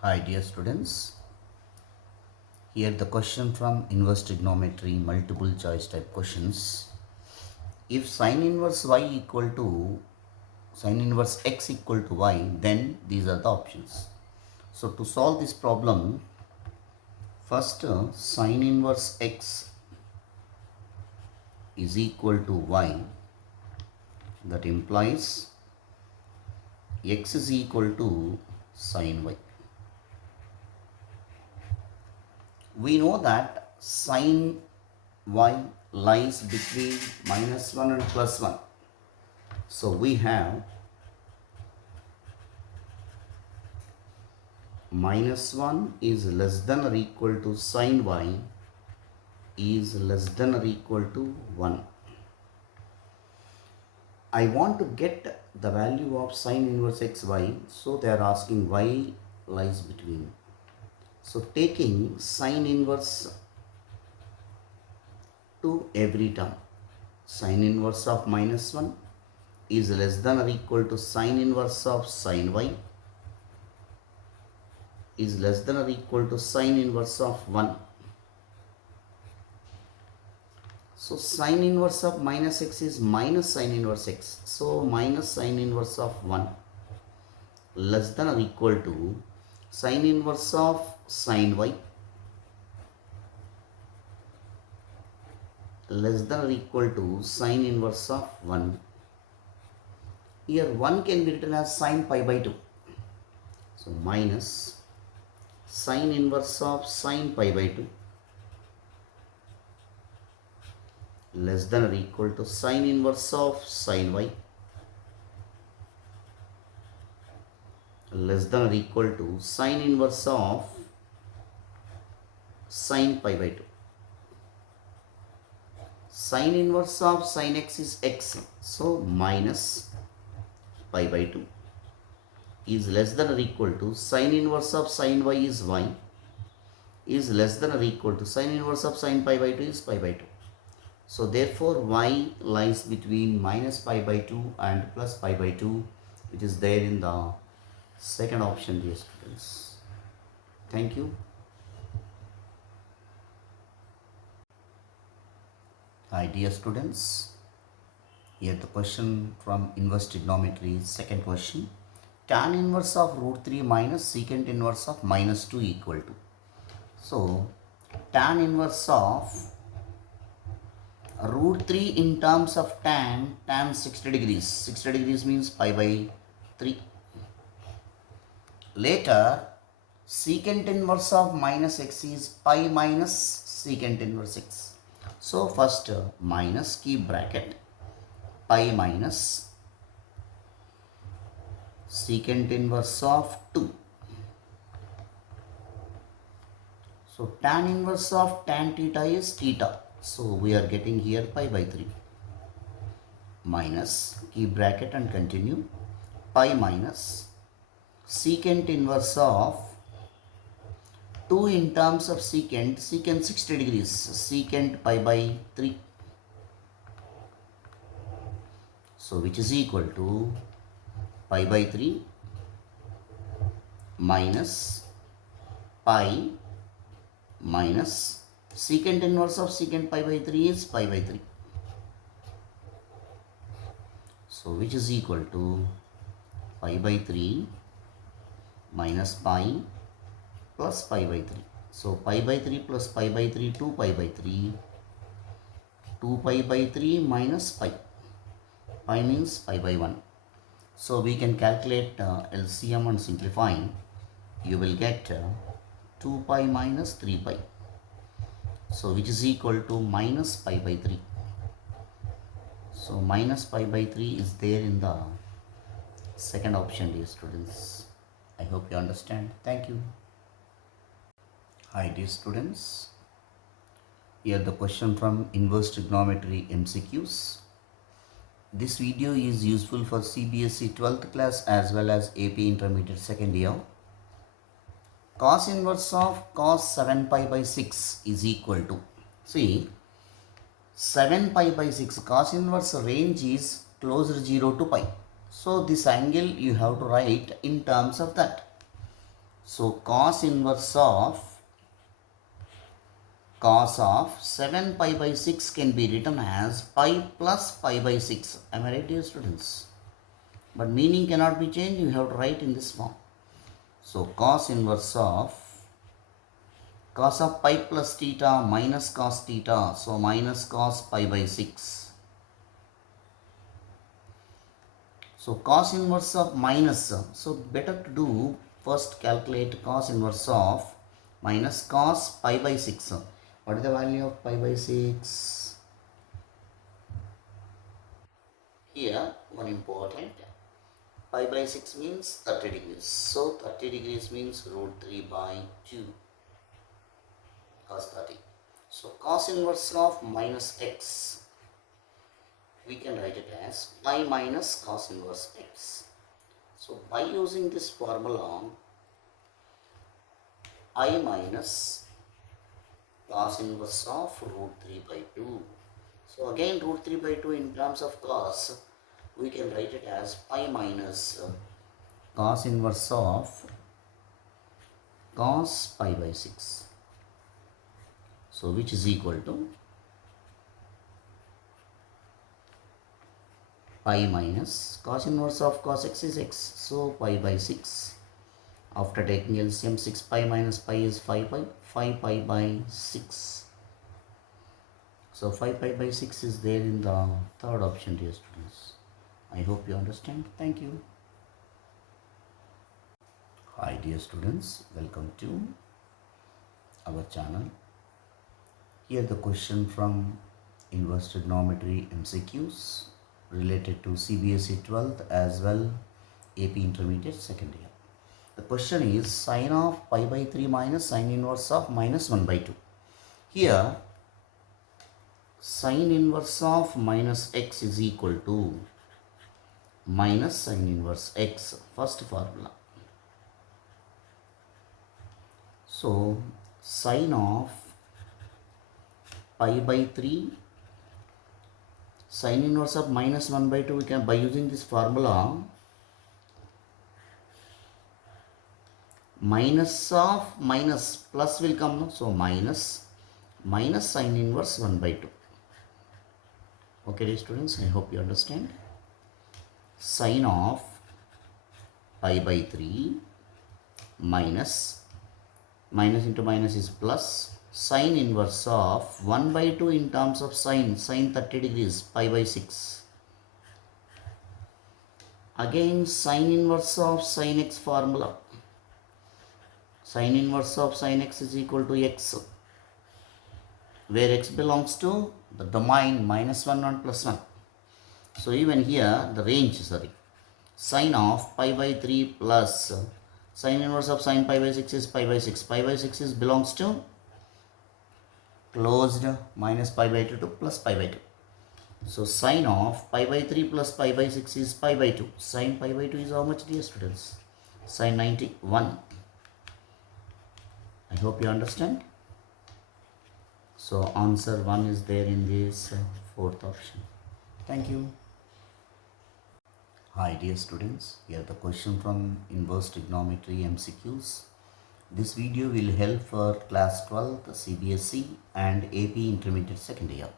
Hi dear students, here the question from inverse trigonometry multiple choice type questions. If sine inverse y equal to sine inverse x equal to y, then these are the options. So to solve this problem, first sine inverse x is equal to y, that implies x is equal to sine y. We know that sine y lies between -1 and +1. So we have -1 is less than or equal to sine y is less than or equal to 1. I want to get the value of sine inverse xy, so they are asking y lies between. So taking sine inverse to every term, sine inverse of -1 is less than or equal to sine inverse of sine y is less than or equal to sine inverse of 1. So sine inverse of minus x is minus sine inverse x. So minus sine inverse of 1 less than or equal to sine inverse of sine y less than or equal to sine inverse of 1. Here 1 can be written as sine pi by 2. So minus sine inverse of sine pi by 2 less than or equal to sine inverse of sine y less than or equal to sine inverse of sine pi by 2. Sine inverse of sine x is x, so minus pi by 2 is less than or equal to sine inverse of sine y is y is less than or equal to sine inverse of sine pi by 2 is pi by 2. So therefore y lies between minus pi by 2 and plus pi by 2, which is there in the second option, dear students. Thank you. Hi dear students, here the question from inverse trigonometry, second question. Tan inverse of root 3 minus secant inverse of minus 2 equal to. So tan inverse of root 3 in terms of tan 60 degrees. 60 degrees means pi by 3. Later, secant inverse of minus x is pi minus secant inverse x. So first minus, keep bracket, pi minus secant inverse of 2. So tan inverse of tan theta is theta. So we are getting here pi by 3 minus, keep bracket and continue, pi minus secant inverse of 2 in terms of secant 60 degrees, secant pi by 3. So which is equal to pi by 3 minus pi minus secant inverse of secant pi by 3 is pi by 3. So which is equal to pi by 3 minus pi plus pi by 3. So pi by 3 plus pi by 3, 2 pi by 3. 2 pi by 3 minus pi. Pi means pi by 1. So we can calculate LCM and simplifying. You will get 2 pi minus 3 pi. So which is equal to minus pi by 3. So minus pi by 3 is there in the second option, dear students. I hope you understand. Thank you. Hi dear students. Here the question from inverse trigonometry MCQs. This video is useful for CBSE 12th class as well as AP Intermediate second year. Cos inverse of cos 7 pi by 6 is equal to, see, 7 pi by 6, cos inverse range is closer 0 to pi. So this angle you have to write in terms of that. So cos inverse of 7 pi by 6 can be written as pi plus pi by 6. Am I right, dear students? But meaning cannot be changed. You have to write in this form. So cos inverse of pi plus theta minus cos theta. So minus cos pi by 6. So cos inverse of minus. So better to do first calculate cos inverse of minus cos pi by 6. What is the value of pi by 6? Here one important. Pi by 6 means 30 degrees. So 30 degrees means root 3 by 2 cos 30. So cos inverse of minus x, we can write it as pi minus cos inverse x. So by using this formula, I minus cos inverse of root 3 by 2. So again root 3 by 2 in terms of cos, we can write it as pi minus cos inverse of cos pi by 6. So which is equal to pi minus cos inverse of cos x is x. So pi by 6. After taking LCM, 6 pi minus pi is 5 pi. 5 pi by 6. So 5 pi by 6 is there in the third option, dear students. I hope you understand. Thank you. Hi dear students, welcome to our channel. Here the question from inverse trigonometry MCQs related to CBSE 12th as well AP intermediate second year. The question is sine of pi by 3 minus sine inverse of minus 1 by 2. Here sine inverse of minus x is equal to minus sine inverse x, first formula. So sine of pi by 3, sine inverse of minus 1 by 2, we can, by using this formula, minus of minus plus will come now. So minus sine inverse 1 by 2. Okay dear students, I hope you understand. Sine of pi by 3 minus into minus is plus sine inverse of 1 by 2 in terms of sine 30 degrees pi by 6. Again sine inverse of sine x formula. Sine inverse of sine x is equal to x, where x belongs to the domain minus 1 and plus 1. So even here the range, sine of pi by 3 plus sine inverse of sine pi by 6 is pi by 6. Pi by 6 is belongs to closed minus pi by 2 to plus pi by 2. So sine of pi by 3 plus pi by 6 is pi by 2. Sine pi by 2 is how much, dear students? Sine 91. I hope you understand. So answer 1 is there in this fourth option. Thank you. Hi dear students, here the question from inverse trigonometry MCQs. This video will help for class 12 CBSE and AP intermediate second year.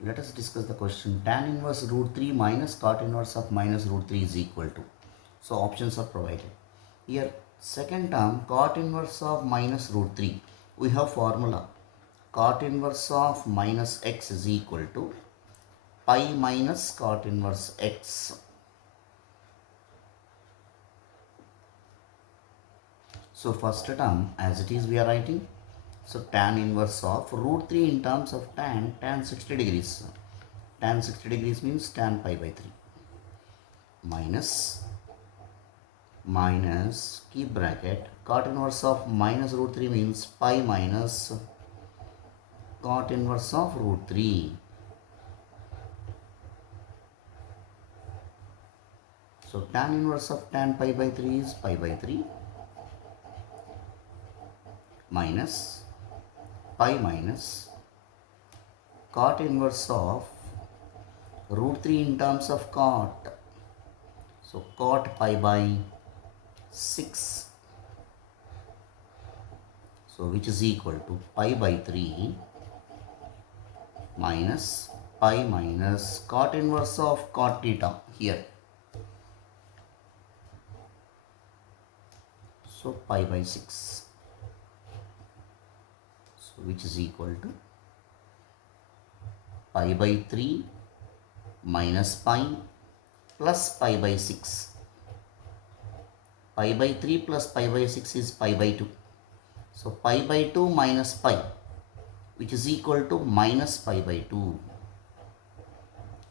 Let us discuss the question. Tan inverse root 3 minus cot inverse of minus root 3 is equal to. So options are provided. Here second term, cot inverse of minus root 3. We have formula. Cot inverse of minus x is equal to pi minus cot inverse x. So first term as it is we are writing. So tan inverse of root 3 in terms of tan 60 degrees. Tan 60 degrees means tan pi by 3. Minus keep bracket, cot inverse of minus root 3 means pi minus cot inverse of root 3. So tan inverse of tan pi by 3 is pi by 3 minus pi minus cot inverse of root 3 in terms of cot. So cot pi by 6 So which is equal to pi by 3 minus pi minus cot inverse of cot theta here. So pi by 6. So which is equal to pi by 3 minus pi plus pi by 6. Pi by 3 plus pi by 6 is pi by 2. So pi by 2 minus pi, which is equal to minus pi by 2.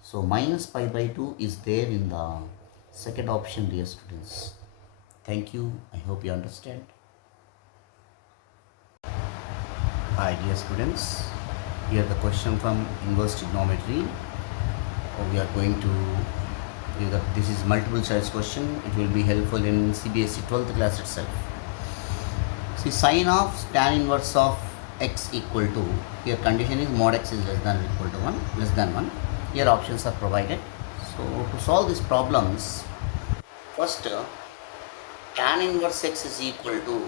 So minus pi by 2 is there in the second option, dear students. Thank you. I hope you understand. Hi dear students. Here the question from inverse trigonometry. We are going to this is multiple choice question. It will be helpful in CBSE 12th class itself. See, sine of tan inverse of x equal to, here condition is mod x is less than or equal to 1, less than 1. Here options are provided. So to solve these problems, first tan inverse x is equal to,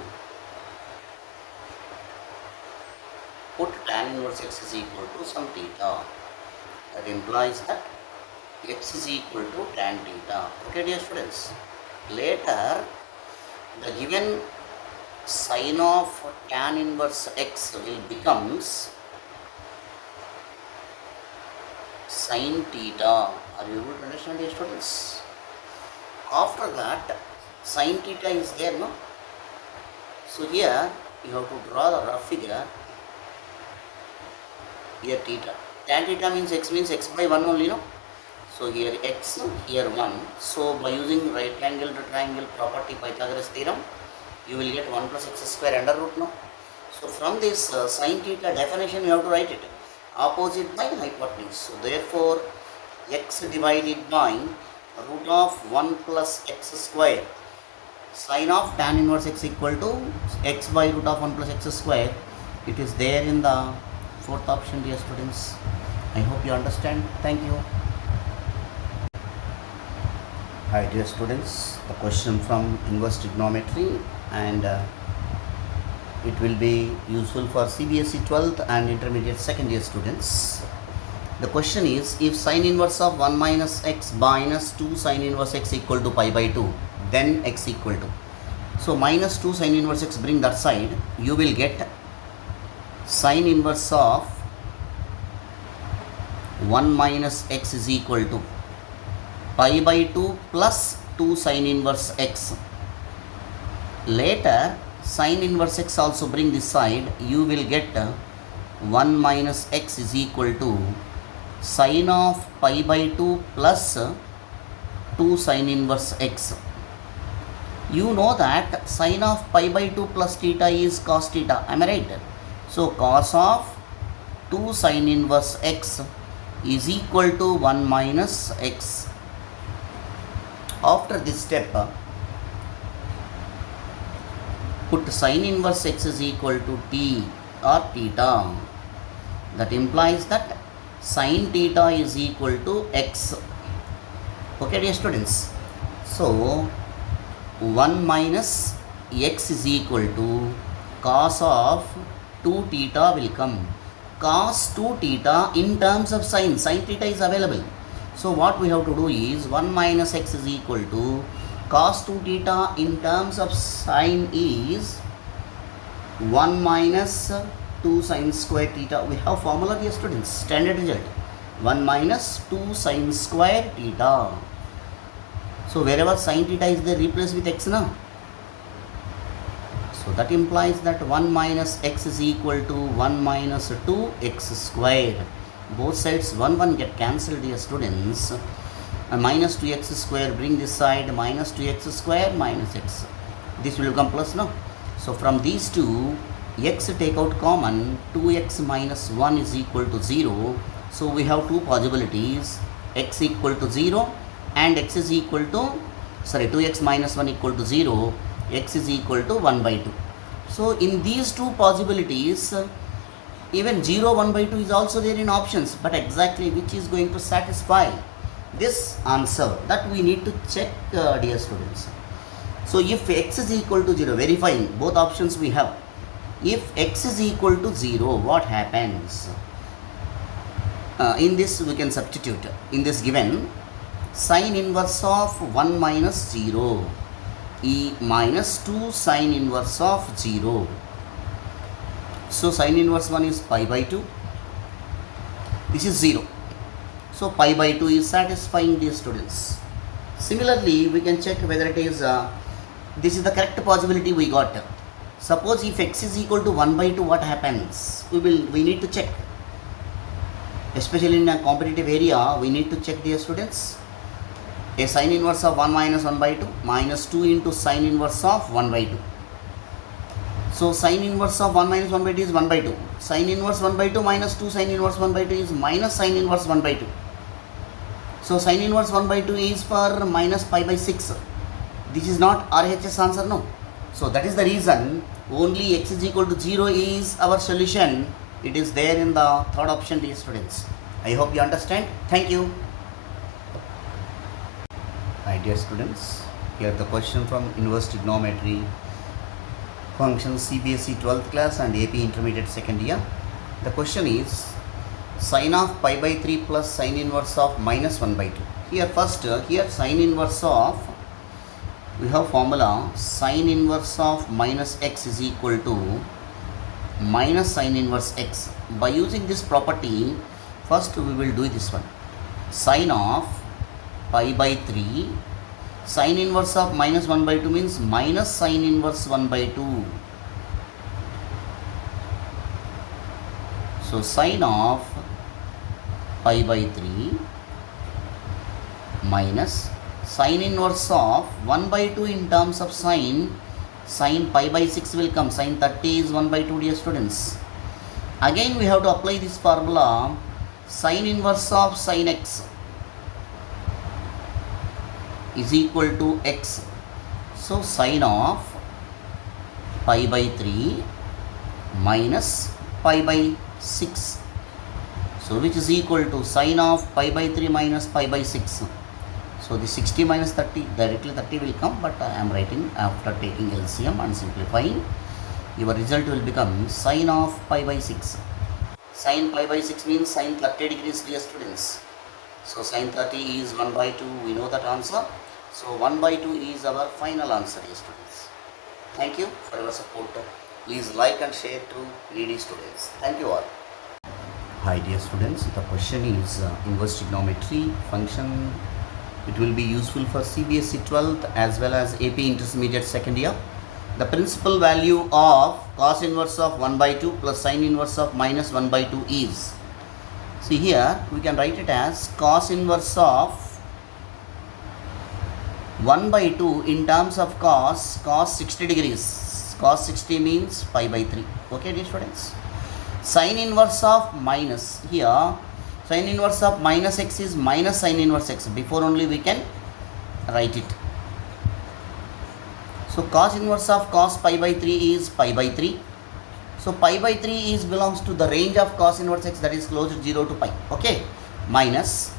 put tan inverse x is equal to some theta. That implies that x is equal to tan theta. Okay dear students. Later the given sine of tan inverse x will becomes sine theta. Are you able to understand dear students? After that sine theta is there, no? So here you have to draw the rough figure. Here theta. Tan theta means x by 1 only, no? So here x, here 1. So by using right angle to triangle property, Pythagoras theorem, you will get 1 plus x square under root, no? So from this sine theta definition you have to write it. Opposite by hypotenuse. So therefore x divided by root of 1 plus x square. Sine of tan inverse x equal to x by root of 1 plus x square. It is there in the fourth option, dear students. I hope you understand. Thank you. Hi dear students, the question from inverse trigonometry, and it will be useful for CBSE 12th and intermediate second year students. The question is, if sine inverse of 1 minus x minus 2 sine inverse x equal to pi by 2, then x equal to. So minus 2 sine inverse x, bring that side, you will get sine inverse of 1 minus x is equal to pi by 2 plus 2 sine inverse x. Later sine inverse x also bring this side, you will get 1 minus x is equal to sine of pi by 2 plus 2 sine inverse x. You know that sine of pi by 2 plus theta is cos theta, am I right? So cos of 2 sine inverse x is equal to 1 minus x. After this step, put sine inverse x is equal to t or theta. That implies that sine theta is equal to x. Okay dear students. So 1 minus x is equal to cos of 2 theta will come. Cos 2 theta in terms of sine theta is available. So what we have to do is 1 minus x is equal to cos 2 theta in terms of sine is 1 minus 2 sine square theta. We have formula, dear students, standard result 1 minus 2 sine square theta. So wherever sine theta is there, replace with x now. So that implies that 1 minus x is equal to 1 minus 2x square. Both sides 1 get cancelled, dear students. Minus 2x square, bring this side, minus 2x square minus x. This will become plus, no? So from these two, x take out common, 2x minus 1 is equal to 0. So we have two possibilities, x equal to 0 and x is equal to, 2x minus 1 equal to 0, x is equal to 1 by 2. So in these two possibilities, even 0, 1 by 2 is also there in options, but exactly which is going to satisfy this answer, that we need to check, dear students. So if x is equal to 0, verifying both options we have. If x is equal to 0, what happens? In this we can substitute. In this given, sine inverse of 1 minus 0 e minus 2 sine inverse of 0. So sine inverse 1 is pi by 2. This is 0. So pi by 2 is satisfying, dear students. Similarly, we can check whether it is, this is the correct possibility we got. Suppose if x is equal to 1 by 2, what happens? We need to check. Especially in a competitive area, we need to check, dear students. A sine inverse of 1 minus 1 by 2 minus 2 into sine inverse of 1 by 2. So sine inverse of 1 minus 1 by 2 is 1 by 2. Sine inverse 1 by 2 minus 2 sine inverse 1 by 2 is minus sine inverse 1 by 2. So sine inverse 1 by 2 is for minus pi by 6. This is not RHS answer, no. So that is the reason only x is equal to 0 is our solution. It is there in the third option, dear students. I hope you understand. Thank you. Hi dear students, here the question from inverse trigonometry function CBSE 12th class and AP intermediate second year. The question is sine of pi by 3 plus sine inverse of minus 1 by 2. Here first, here sine inverse of, we have formula sine inverse of minus x is equal to minus sine inverse x. By using this property, first we will do this one. Sine of pi by 3, sine inverse of minus 1 by 2 means minus sine inverse 1 by 2. So sine of pi by 3 minus sine inverse of 1 by 2 in terms of sine pi by 6 will come. Sine 30 is 1 by 2, dear students. Again we have to apply this formula, sine inverse of sine x is equal to x. So sine of pi by 3 minus pi by 6. So which is equal to sine of pi by 3 minus pi by 6. So the 60 minus 30, directly 30 will come, but I am writing after taking LCM and simplifying. Your result will become sine of pi by 6. Sine pi by 6 means sine 30 degrees, dear students. So sine 30 is 1 by 2, we know that answer. So 1 by 2 is our final answer, dear students. Thank you for your support. Please like and share to needy students. Thank you all. Hi dear students, the question is inverse trigonometry function. It will be useful for CBSE 12th as well as AP intermediate second year. The principal value of cos inverse of 1 by 2 plus sin inverse of minus 1 by 2 is, see here we can write it as cos inverse of 1 by 2 in terms of cos 60 degrees. Cos 60 means pi by 3. Okay dear students. Sin inverse of minus, here sin inverse of minus x is minus sin inverse x. Before only we can write it. So cos inverse of cos pi by 3 is pi by 3. So pi by 3 is belongs to the range of cos inverse x, that is close to 0 to pi. Okay. Minus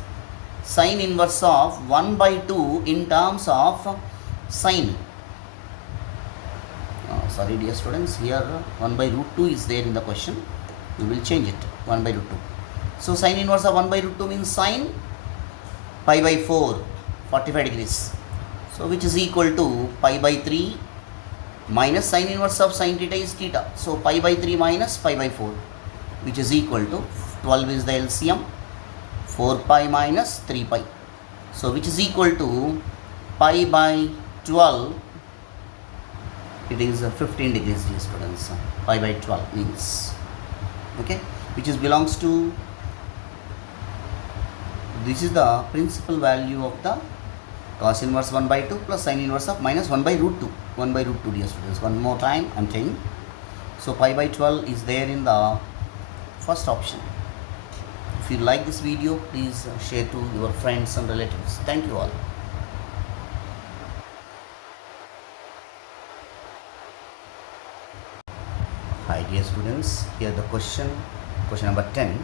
sin inverse of 1 by 2 in terms of sin. Sorry dear students, here 1 by root 2 is there in the question. We will change it, 1 by root 2. So sin inverse of 1 by root 2 means sin pi by 4, 45 degrees. So which is equal to pi by 3 minus sin inverse of sin theta is theta. So pi by 3 minus pi by 4, which is equal to 12 is the LCM, 4 pi minus 3 pi. So which is equal to pi by 12, it is 15 degrees, dear students. Pi by 12 means, okay, which is belongs to, this is the principal value of the cos inverse 1 by 2 plus sin inverse of minus 1 by root 2. 1 by root 2, dear students. One more time I am saying. So pi by 12 is there in the first option. If you like this video, please share to your friends and relatives. Thank you all. Hi dear students, here the question number 10.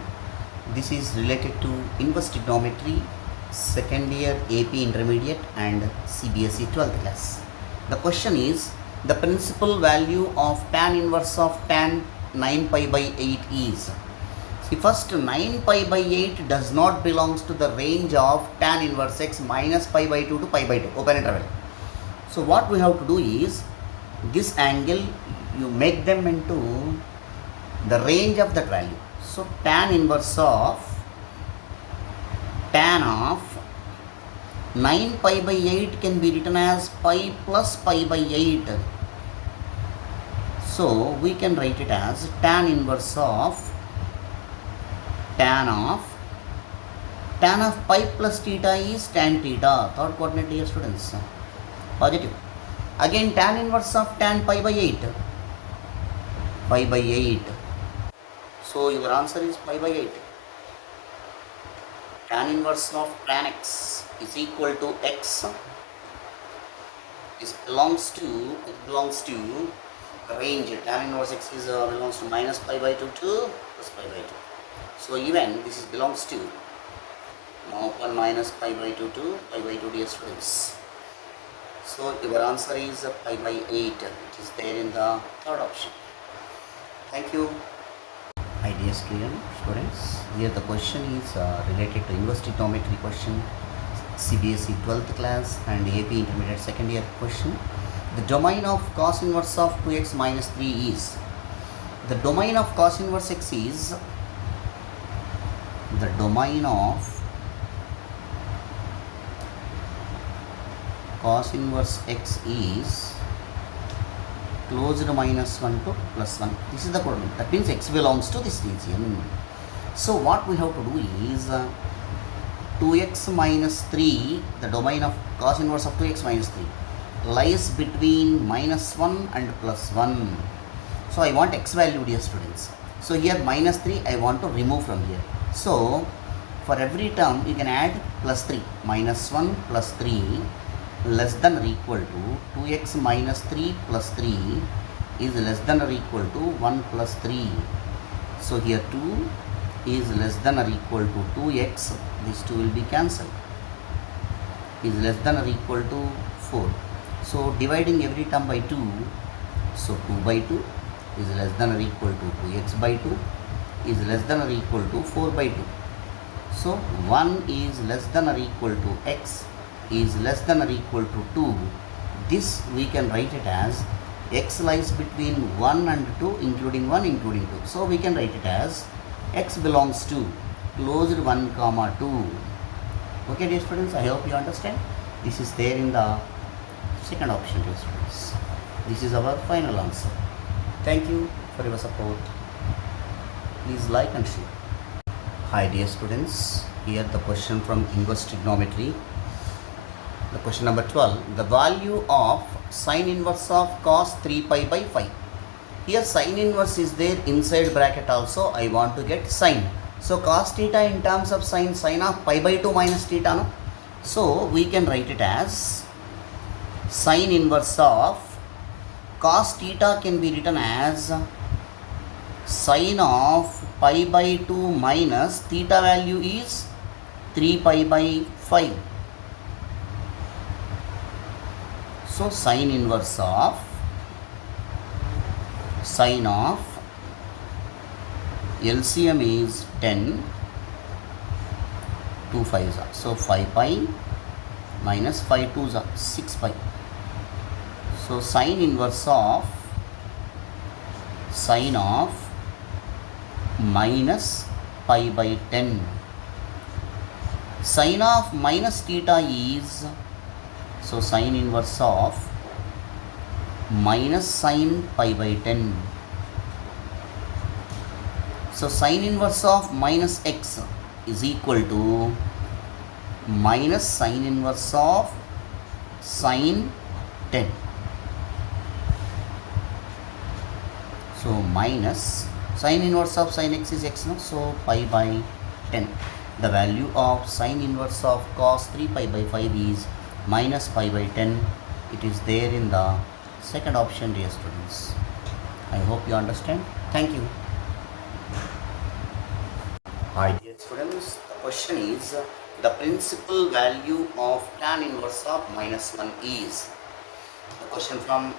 This is related to inverse trigonometry second year AP intermediate and CBSE 12th class. The question is The principal value of tan inverse of tan 9 pi by 8 is, see, first 9 pi by 8 does not belongs to the range of tan inverse x minus pi by 2 to pi by 2, open interval. So what we have to do is, this angle you make them into the range of that value. So tan inverse of tan of 9 pi by 8 can be written as pi plus pi by 8. So we can write it as tan inverse of tan of pi plus theta is tan theta. Third coordinate, dear students, positive. Again tan inverse of tan pi by 8, pi by 8. So your answer is pi by 8. Tan inverse of tan x is equal to x. It belongs to range. Tan inverse x is belongs to minus pi by 2 to plus pi by 2. So even this is belongs to now open minus pi by 2 to pi by 2, dear students. So your answer is pi by 8. It is there in the third option. Thank you. Hi dear students, here the question is related to inverse trigonometry question, CBSE 12th class and AP intermediate second year question. The domain of cos inverse of 2x minus 3 is, the domain of cos inverse x is, the domain of cos inverse x is closed minus 1 to plus 1. This is the coordinate. That means x belongs to this region. So what we have to do is 2x minus 3, the domain of cos inverse of 2x minus 3 lies between minus 1 and plus 1. So I want x value, dear students. So here minus 3 I want to remove from here. So for every term you can add plus 3. Minus 1 plus 3 less than or equal to 2x minus 3 plus 3 is less than or equal to 1 plus 3. So here 2 is less than or equal to 2x, these 2 will be cancelled, is less than or equal to 4. So dividing every term by 2, so 2 by 2 is less than or equal to 2x by 2 is less than or equal to 4 by 2. So 1 is less than or equal to x is less than or equal to 2. This we can write it as x lies between 1 and 2 including 1 including 2. So we can write it as x belongs to closed 1 comma 2. Okay dear students, I hope you understand. This is there in the second option, dear students. This is our final answer. Thank you for your support. Please like and share. Hi dear students, here the question from inverse trigonometry. The question number 12, the value of sine inverse of cos 3 pi by 5. Here sine inverse is there inside bracket also. I want to get sine. So cos theta in terms of sine of pi by 2 minus theta. No? So we can write it as sine inverse of cos theta can be written as sine of pi by 2 minus theta value is 3 pi by 5. So sine inverse of sine of LCM is 10, 2 5s are. So 5 pi minus 5 2s are 6 pi. So sine inverse of sine of minus pi by 10. Sine of minus theta is, so sine inverse of minus sine pi by 10. So sine inverse of minus x is equal to minus sine inverse of sine 10. So minus sine inverse of sine x is x, no? So pi by 10. The value of sine inverse of cos 3 pi by 5 is minus pi by 10. It is there in the second option, dear students. I hope you understand. Thank you. Hi dear students, the question is the principal value of tan inverse of minus 1 is. The question from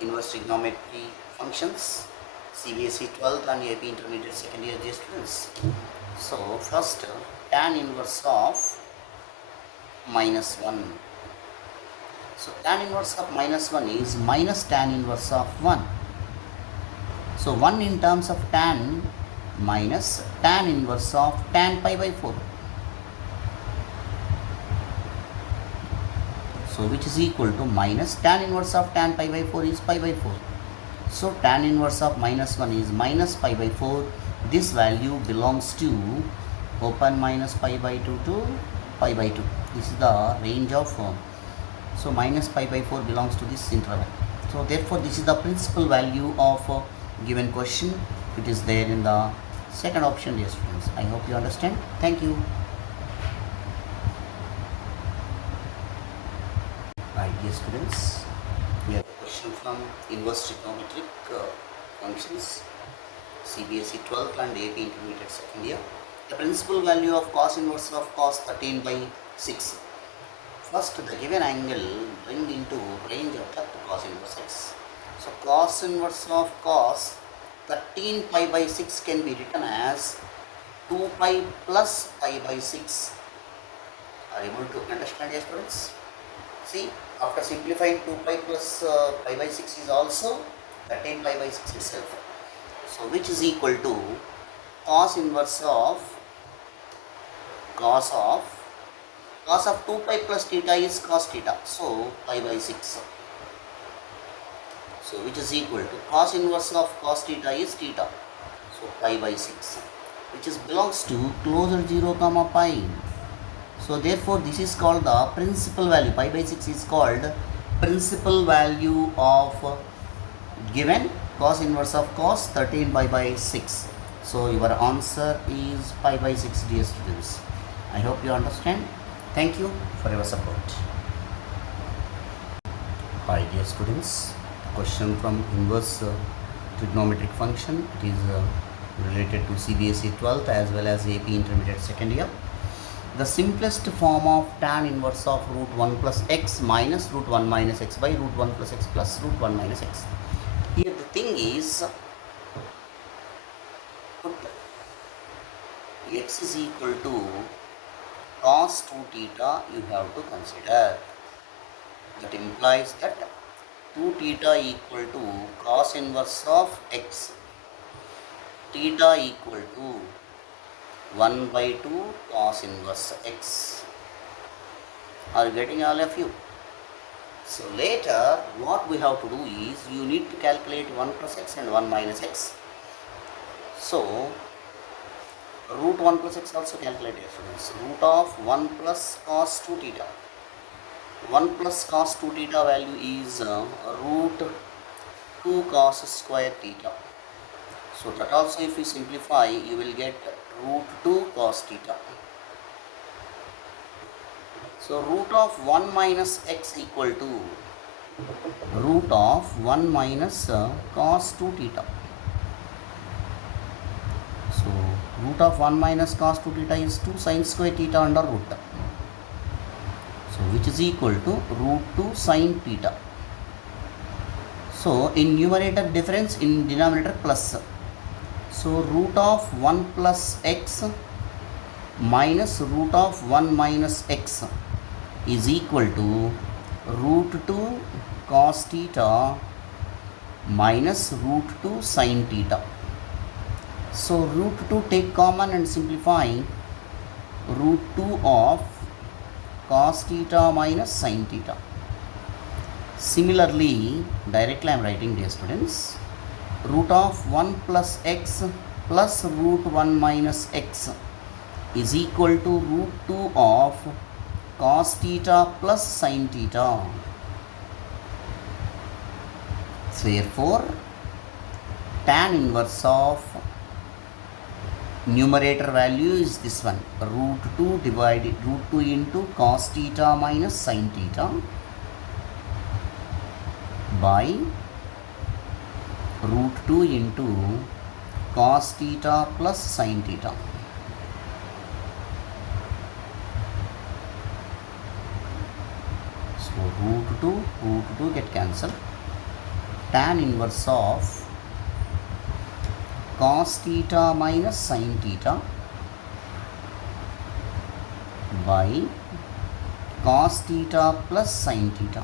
inverse trigonometry functions, CBSE 12th and AP Intermediate second year dear students. So first tan inverse of minus 1. So tan inverse of minus 1 is minus tan inverse of 1. So 1 in terms of tan minus tan inverse of tan pi by 4. So which is equal to minus tan inverse of tan pi by 4 is pi by 4. So tan inverse of minus 1 is minus pi by 4. This value belongs to open minus pi by 2 to pi by 2. This is the range of so minus pi by 4 belongs to this interval. So therefore this is the principal value of given question. It is there in the second option dear students. I hope you understand. Thank you. Right dear students, we have a question from inverse trigonometric functions, CBSE 12th and AP Intermediate second year. The principal value of cos inverse of cos 13 by 6. First, the given angle bring into range of the cos inverse x. So cos inverse of cos 13 pi by 6 can be written as 2 pi plus pi by 6. Are you able to understand, dear students? See, after simplifying 2 pi plus pi by 6 is also 13 pi by 6 itself. So which is equal to cos inverse of cos of 2 pi plus theta is cos theta. So pi by 6. So which is equal to cos inverse of cos theta is theta. So pi by 6, which is belongs to closer 0 comma pi. So therefore this is called the principal value. Pi by 6 is called principal value of given cos inverse of cos 13 pi by 6. So your answer is pi by 6 dear students. I hope you understand. Thank you for your support. Hi dear students, question from inverse trigonometric function. It is related to CBSE 12th as well as AP Intermediate second year. The simplest form of tan inverse of root 1 plus x minus root 1 minus x by root 1 plus x plus root 1 minus x. Here the thing is, put x is equal to cos 2 theta you have to consider. That implies that 2 theta equal to cos inverse of x, theta equal to 1 by 2 cos inverse x. Are you getting all of you? So later what we have to do is you need to calculate 1 plus x and 1 minus x. So root 1 plus x also calculate students. Root of 1 plus cos 2 theta. 1 plus cos 2 theta value is root 2 cos square theta. So that also if you simplify you will get root 2 cos theta. So root of 1 minus x equal to root of 1 minus cos 2 theta. So root of 1 minus cos 2 theta is 2 sin square theta under root. So which is equal to root 2 sin theta. So in numerator difference, in denominator plus. So root of 1 plus x minus root of 1 minus x is equal to root 2 cos theta minus root 2 sin theta. So root 2 take common and simplify root 2 of cos theta minus sin theta. Similarly, directly I am writing, dear students, root of 1 plus x plus root 1 minus x is equal to root 2 of cos theta plus sin theta. Therefore, tan inverse of numerator value is this one, root 2 divided root 2 into cos theta minus sin theta by root 2 into cos theta plus sin theta. So root 2 get cancelled. tan inverse of cos theta minus sin theta by cos theta plus sin theta.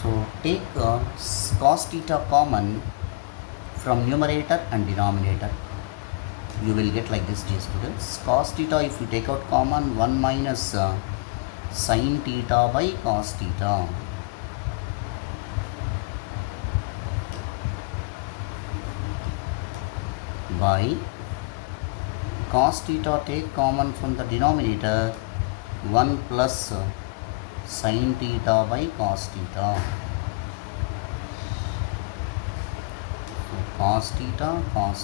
So take cos theta common from numerator and denominator. You will get like this, dear students. Cos theta, if you take out common, 1 minus sin theta by cos theta. By cos theta, take common from the denominator, 1 plus sin theta by cos theta. So cos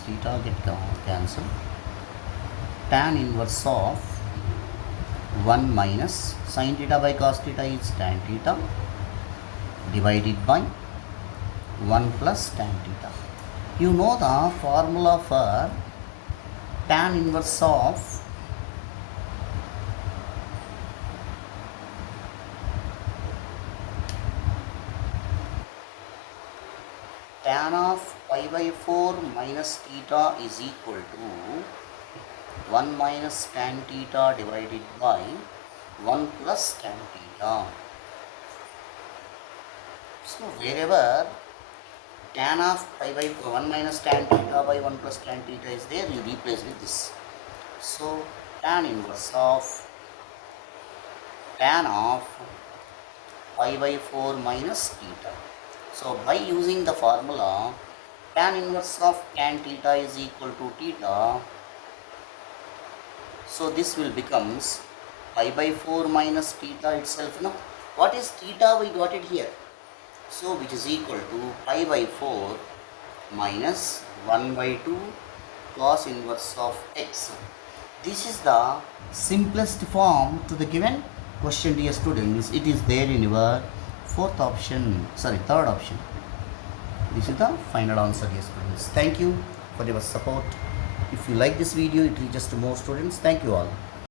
theta get cancelled. Tan inverse of 1 minus sin theta by cos theta is tan theta divided by 1 plus tan theta. You know the formula for tan inverse of tan of pi by 4 minus theta is equal to 1 minus tan theta divided by 1 plus tan theta. So wherever tan of pi by 1 minus tan theta by 1 plus tan theta is there, you replace with this. So tan inverse of pi by 4 minus theta. So by using the formula, tan inverse of tan theta is equal to theta. So this will becomes pi by 4 minus theta itself. No, what is theta? We got it here. So which is equal to pi by 4 minus 1 by 2 cos inverse of x. This is the simplest form to the given question, dear students. It is there in your third option. This is the final answer, dear students. Thank you for your support. If you like this video, it reaches to more students. Thank you all.